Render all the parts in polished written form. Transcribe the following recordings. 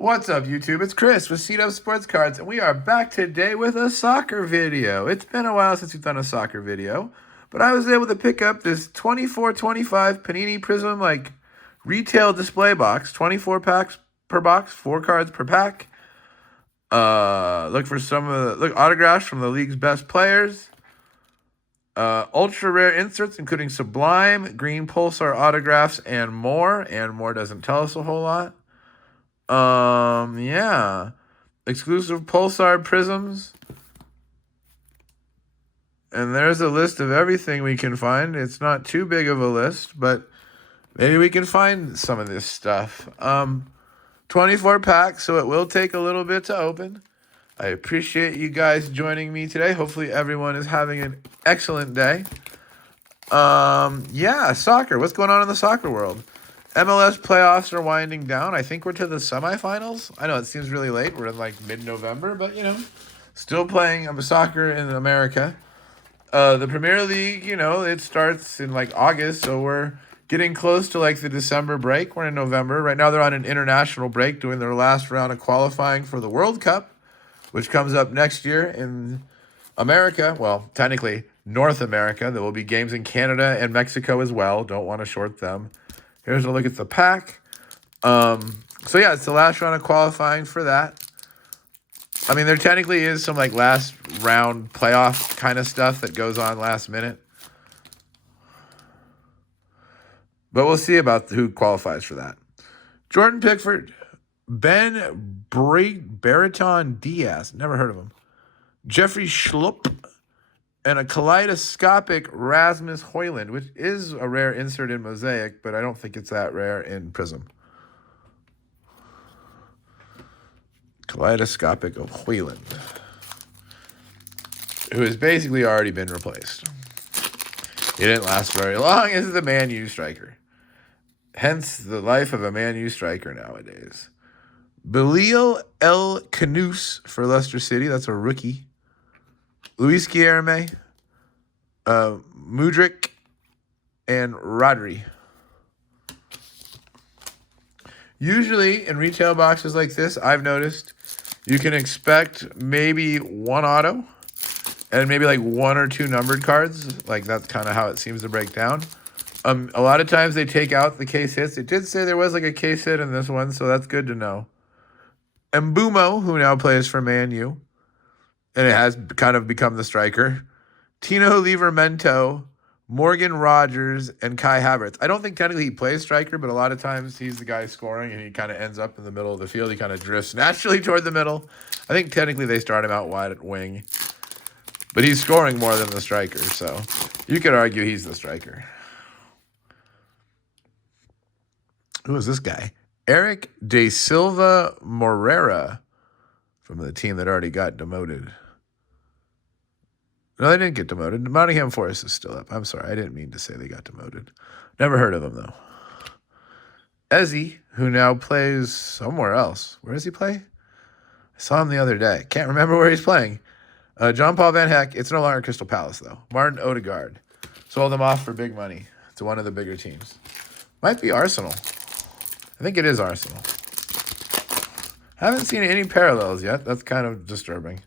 What's up, YouTube? It's Chris with C-Dub Sports Cards, and we are back today with a soccer video. It's been a while since we've done a soccer video, but I was able to pick up this 24-25 Panini Prizm retail display box, 24 packs per box, 4 cards per pack. Look for some of the autographs from the league's best players. Ultra rare inserts, including Sublime, Green Pulsar autographs, and more. And more doesn't tell us a whole lot. Yeah. Exclusive Pulsar Prisms. And there's a list of everything we can find. It's not too big of a list, but maybe we can find some of this stuff. 24 packs, so it will take a little bit to open. I appreciate you guys joining me today. Hopefully everyone is having an excellent day. Yeah, soccer. What's going on in the soccer world? MLS playoffs are winding down. I think we're to the semifinals. I know it seems really late. We're in mid-November, but still playing soccer in America. The Premier League, it starts in August, so we're getting close to the December break. We're in November. Right now they're on an international break doing their last round of qualifying for the World Cup, which comes up next year in America. Well, technically North America. There will be games in Canada and Mexico as well. Don't want to short them. Here's a look at the pack. So yeah, it's the last round of qualifying for that. I mean, there technically is some last round playoff kind of stuff that goes on last minute. But we'll see about who qualifies for that. Jordan Pickford, Ben Baraton Diaz, never heard of him. Jeffrey Schlupp, and a kaleidoscopic Rasmus Højlund, which is a rare insert in Mosaic, but I don't think it's that rare in Prizm. Kaleidoscopic of Højlund, who has basically already been replaced. He didn't last very long as the Man U striker. Hence the life of a Man U striker nowadays. Belial El Khanous for Leicester City. That's a rookie. Luis Guilherme, Mudryk, and Rodri. Usually in retail boxes like this, I've noticed you can expect maybe one auto and maybe 1 or 2 numbered cards. That's kind of how it seems to break down. A lot of times they take out the case hits. It did say there was a case hit in this one, so that's good to know. Mbumo, who now plays for Man U, and it has kind of become the striker. Tino Livramento, Morgan Rogers, and Kai Havertz. I don't think technically he plays striker, but a lot of times he's the guy scoring, and he kind of ends up in the middle of the field. He kind of drifts naturally toward the middle. I think technically they start him out wide at wing. But he's scoring more than the striker, so you could argue he's the striker. Who is this guy? Eric De Silva Moreira from the team that already got demoted. No, they didn't get demoted. Nottingham Forest is still up. I'm sorry. I didn't mean to say they got demoted. Never heard of them, though. Ezzy, who now plays somewhere else. Where does he play? I saw him the other day. Can't remember where he's playing. John Paul Van Heck. It's no longer Crystal Palace, though. Martin Odegaard. Sold him off for big money to one of the bigger teams. Might be Arsenal. I think it is Arsenal. Haven't seen any parallels yet. That's kind of disturbing.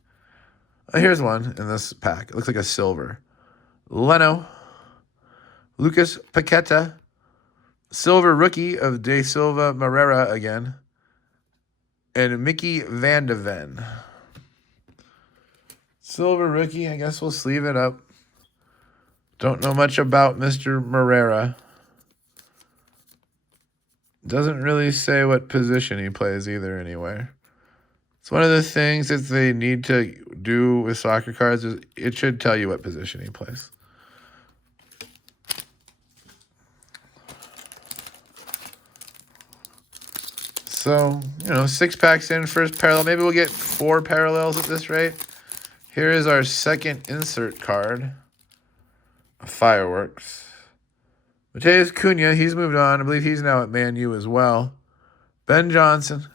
Here's one in this pack. It looks like a silver. Leno. Lucas Paqueta. Silver rookie of De Silva Moreira again. And Mickey Van de Ven. Silver rookie. I guess we'll sleeve it up. Don't know much about Mr. Moreira. Doesn't really say what position he plays either anywhere. It's one of the things that they need to do with soccer cards is it should tell you what position he plays. So, 6 packs in, first parallel. Maybe we'll get 4 parallels at this rate. Here is our second insert card. Fireworks. Mateus Cunha, he's moved on. I believe he's now at Man U as well. Ben Johnson.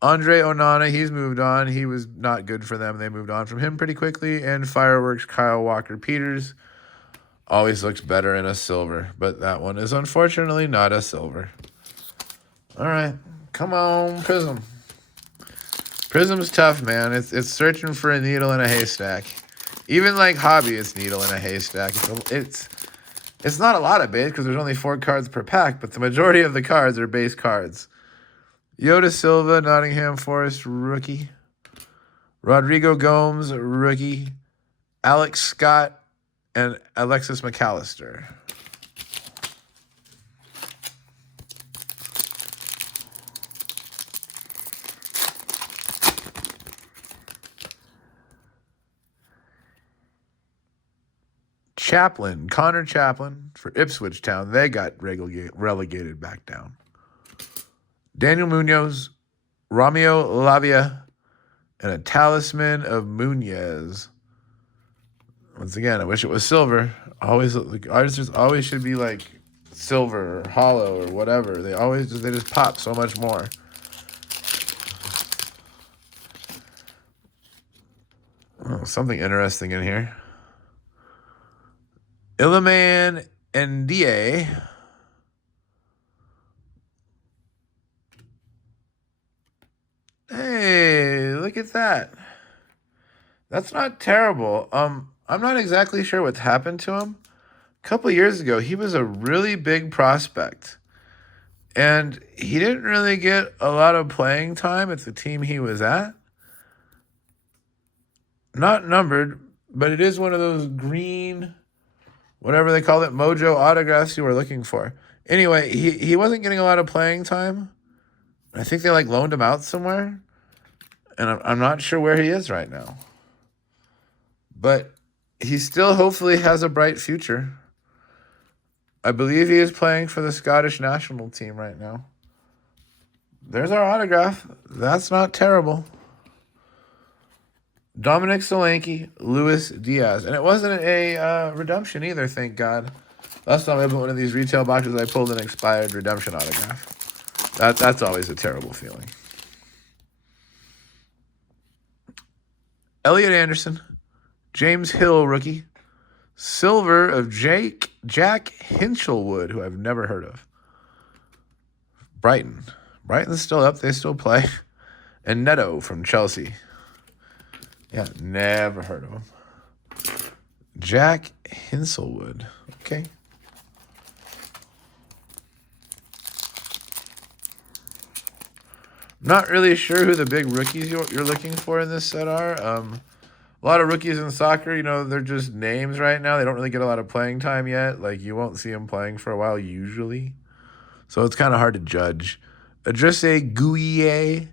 Andre Onana, he's moved on. He was not good for them. They moved on from him pretty quickly. And Fireworks, Kyle Walker-Peters. Always looks better in a silver, but that one is unfortunately not a silver. All right, come on, Prizm. Prism's tough, man. It's searching for a needle in a haystack. Even like hobby, it's needle in a haystack. It's not a lot of base because there's only 4 cards per pack, but the majority of the cards are base cards. Yoda Silva, Nottingham Forest, rookie. Rodrigo Gomes, rookie. Alex Scott, and Alexis McAllister. Chaplin, Connor Chaplin for Ipswich Town. They got relegated back down. Daniel Munoz, Romeo Lavia, and a Talisman of Munez. Once again, I wish it was silver. Artists always should be like silver or hollow or whatever. They just pop so much more. Oh, something interesting in here. Iliman Ndiaye. Hey, look at that. That's not terrible. I'm not exactly sure what's happened to him. A couple years ago, he was a really big prospect. And he didn't really get a lot of playing time at the team he was at. Not numbered, but it is one of those green, whatever they call it, mojo autographs you were looking for. Anyway, he wasn't getting a lot of playing time. I think they loaned him out somewhere. And I'm not sure where he is right now. But he still hopefully has a bright future. I believe he is playing for the Scottish national team right now. There's our autograph. That's not terrible. Dominic Solanke, Luis Diaz. And it wasn't a redemption either, thank God. Last time I opened one of these retail boxes, I pulled an expired redemption autograph. That's always a terrible feeling. Elliot Anderson, James Hill, rookie. Silver of Jack Hinchelwood, who I've never heard of. Brighton. Brighton's still up. They still play. And Neto from Chelsea. Yeah, never heard of him. Jack Hinchelwood. Okay. Not really sure who the big rookies you're looking for in this set are. A lot of rookies in soccer, they're just names right now. They don't really get a lot of playing time yet. You won't see them playing for a while usually. So it's kind of hard to judge. Adresse Gouillet,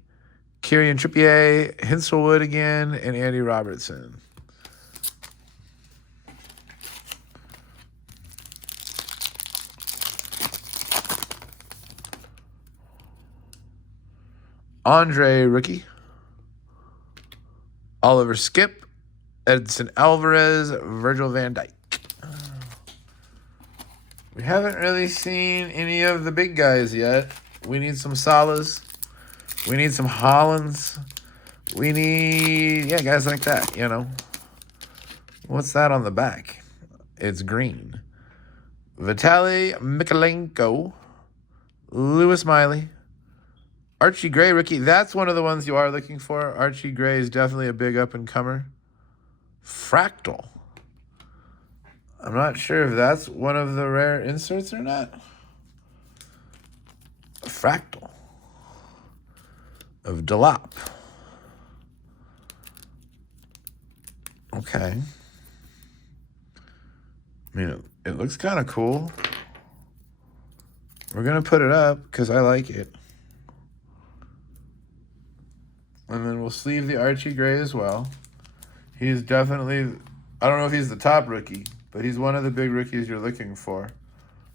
Kieran Trippier, Hinchelwood again, and Andy Robertson. Andre, rookie. Oliver Skip, Edson Alvarez, Virgil van Dijk. We haven't really seen any of the big guys yet. We need some Salas. We need some Hollands. We need, guys like that, What's that on the back? It's green. Vitaly Mikalenko, Lewis Miley, Archie Gray, rookie. That's one of the ones you are looking for. Archie Gray is definitely a big up-and-comer. Fractal. I'm not sure if that's one of the rare inserts or not. Fractal. Of Delop. Okay. It looks kind of cool. We're going to put it up because I like it. And then we'll sleeve the Archie Gray as well. He's definitely, I don't know if he's the top rookie, but he's one of the big rookies you're looking for.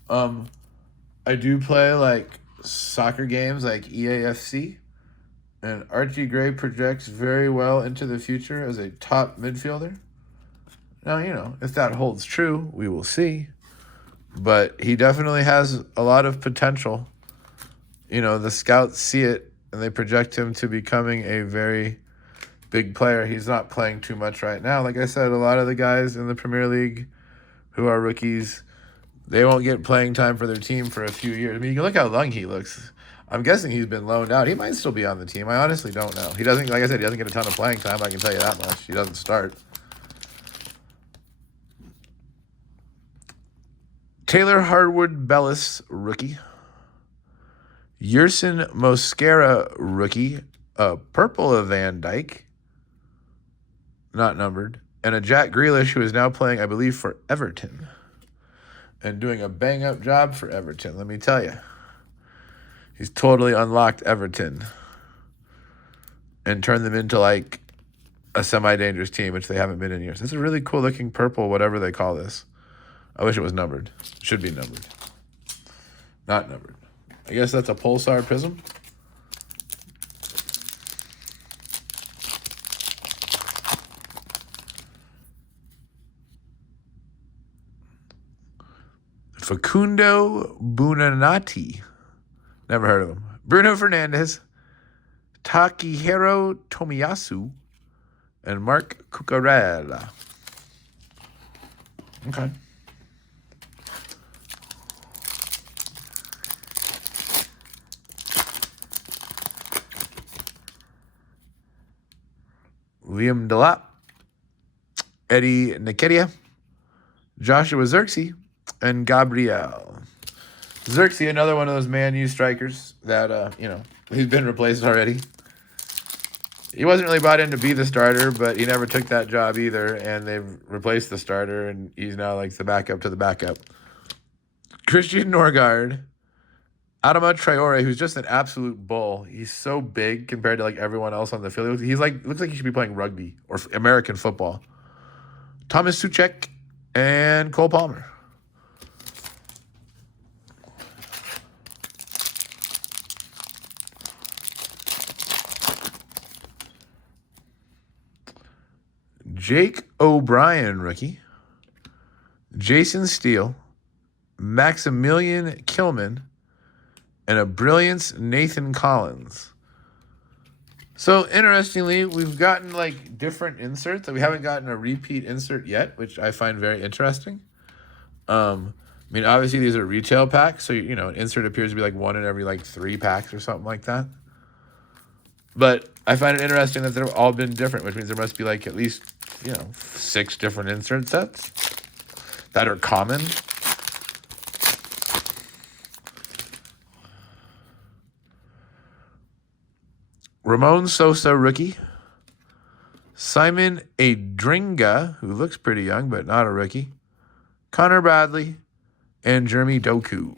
I do play soccer games like EAFC, and Archie Gray projects very well into the future as a top midfielder. Now, if that holds true, we will see. But he definitely has a lot of potential. The scouts see it, and they project him to becoming a very big player. He's not playing too much right now. Like I said, a lot of the guys in the Premier League who are rookies, they won't get playing time for their team for a few years. You can look how young he looks. I'm guessing he's been loaned out. He might still be on the team. I honestly don't know. He doesn't, like I said, he doesn't get a ton of playing time. I can tell you that much. He doesn't start. Taylor Harwood Bellis, rookie. Yerson Mosquera, rookie. A purple of Van Dyke. Not numbered. And a Jack Grealish, who is now playing, I believe, for Everton. And doing a bang-up job for Everton, let me tell you. He's totally unlocked Everton and turned them into, like, a semi-dangerous team, which they haven't been in years. That's a really cool-looking purple, whatever they call this. I wish it was numbered. It should be numbered. Not numbered. I guess that's a Pulsar Prizm. Facundo Bunanati. Never heard of him. Bruno Fernandes. Takehiro Tomiyasu. And Mark Cucurella. Okay. Liam Delap. Eddie Nketiah. Joshua Zirkzee. And Gabriel. Zirkzee, another one of those Man U strikers that, he's been replaced already. He wasn't really brought in to be the starter, but he never took that job either, and they've replaced the starter, and he's now like the backup to the backup. Christian Norgard. Adama Traore, who's just an absolute bull. He's so big compared to like everyone else on the field. He's like, looks like he should be playing rugby or American football. Thomas Suchek and Cole Palmer. Jake O'Brien, rookie. Jason Steele. Maximilian Kilman. And a Brilliance Nathan Collins. So, interestingly, we've gotten, like, different inserts. We haven't gotten a repeat insert yet, which I find very interesting. Obviously, these are retail packs, so, an insert appears to be, like, one in every, like, 3 packs or something like that. But I find it interesting that they've all been different, which means there must be, like, at least, 6 different insert sets that are common. Ramon Sosa, rookie. Simon Adringa, who looks pretty young, but not a rookie. Connor Bradley. And Jeremy Doku.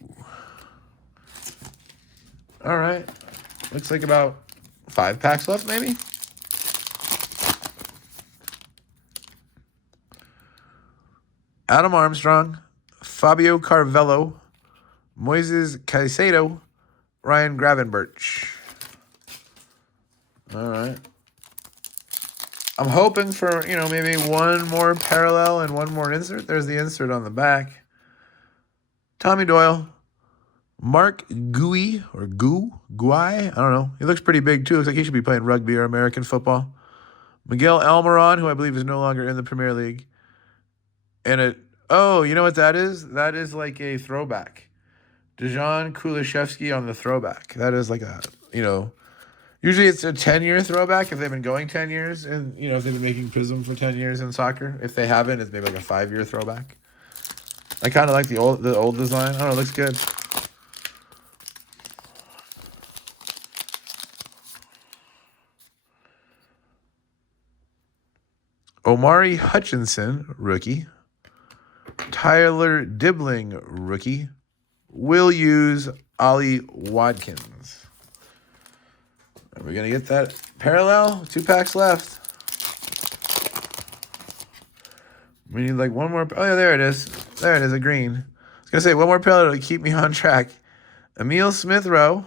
All right. Looks like about 5 packs left, maybe? Adam Armstrong. Fabio Carvello. Moises Caicedo. Ryan Gravenberch. All right. I'm hoping for, maybe one more parallel and one more insert. There's the insert on the back. Tommy Doyle. Mark Gui, or Gui? I don't know. He looks pretty big, too. Looks like he should be playing rugby or American football. Miguel Almiron, who I believe is no longer in the Premier League. And you know what that is? That is like a throwback. Dejan Kulishevsky on the throwback. That is like a, usually it's a 10-year throwback if they've been going 10 years. And, if they've been making Prizm for 10 years in soccer. If they haven't, it's maybe like a 5-year throwback. I kind of like the old design. I don't know, it looks good. Omari Hutchinson, rookie. Tyler Dibbling, rookie. Will use Ollie Watkins. Are we going to get that parallel? 2 packs left. We need like one more. Oh, yeah, there it is. There it is, a green. I was going to say, one more parallel to keep me on track. Emil Smith-Rowe.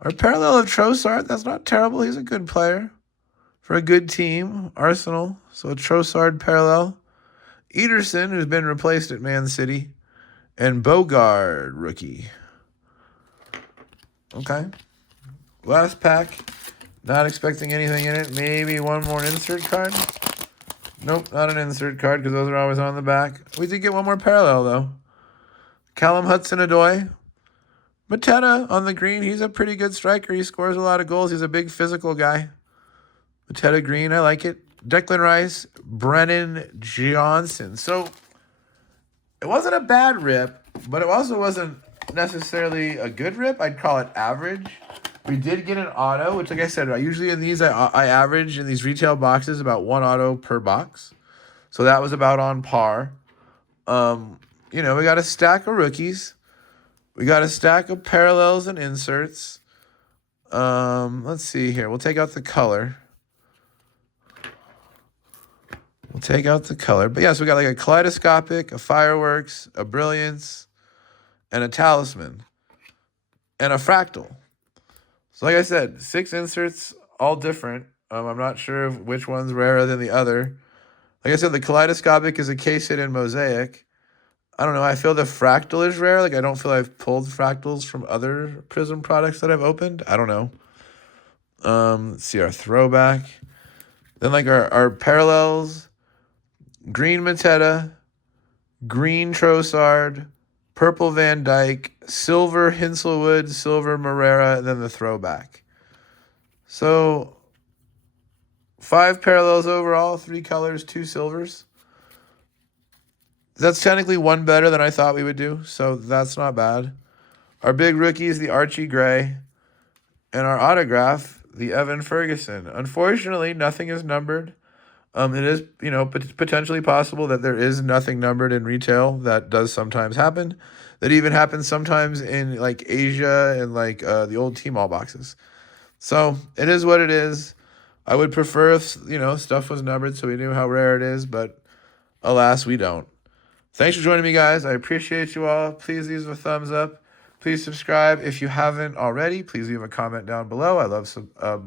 Our parallel of Trossard, that's not terrible. He's a good player for a good team. Arsenal. So a Trossard parallel. Ederson, who's been replaced at Man City. And Bogard, rookie. Okay. Last pack. Not expecting anything in it. Maybe one more insert card. Nope, not an insert card because those are always on the back. We did get one more parallel, though. Callum Hudson-Odoi. Mateta on the green. He's a pretty good striker. He scores a lot of goals. He's a big physical guy. Mateta green. I like it. Declan Rice. Brennan Johnson. So it wasn't a bad rip, but it also wasn't necessarily a good rip. I'd call it average. We did get an auto, which, like I said, usually in these, I average in these retail boxes about one auto per box. So that was about on par. We got a stack of rookies. We got a stack of parallels and inserts. Let's see here. We'll take out the color. But yes, we got like a kaleidoscopic, a fireworks, a brilliance, and a talisman, and a fractal. So like I said, 6 inserts, all different. I'm not sure which one's rarer than the other. Like I said, the kaleidoscopic is a case hit in mosaic. I don't know. I feel the fractal is rare. Like, I don't feel I've pulled fractals from other Prizm products that I've opened. I don't know. Let's see our throwback. Then, like, our parallels. Green Mateta. Green Trossard. Purple Van Dyke. Silver Hinselwood. Silver Morera. And then the throwback. So, 5 parallels overall. 3 colors, 2 silvers. That's technically one better than I thought we would do, so that's not bad. Our big rookies, the Archie Gray, and our autograph, the Evan Ferguson. Unfortunately, nothing is numbered. It is, potentially possible that there is nothing numbered in retail. That does sometimes happen. That even happens sometimes in, like, Asia and, like, the old Tmall boxes. So, it is what it is. I would prefer if, stuff was numbered so we knew how rare it is, but alas, we don't. Thanks for joining me, guys. I appreciate you all. Please leave a thumbs up. Please subscribe if you haven't already. Please leave a comment down below. I love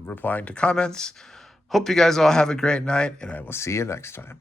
replying to comments. Hope you guys all have a great night, and I will see you next time.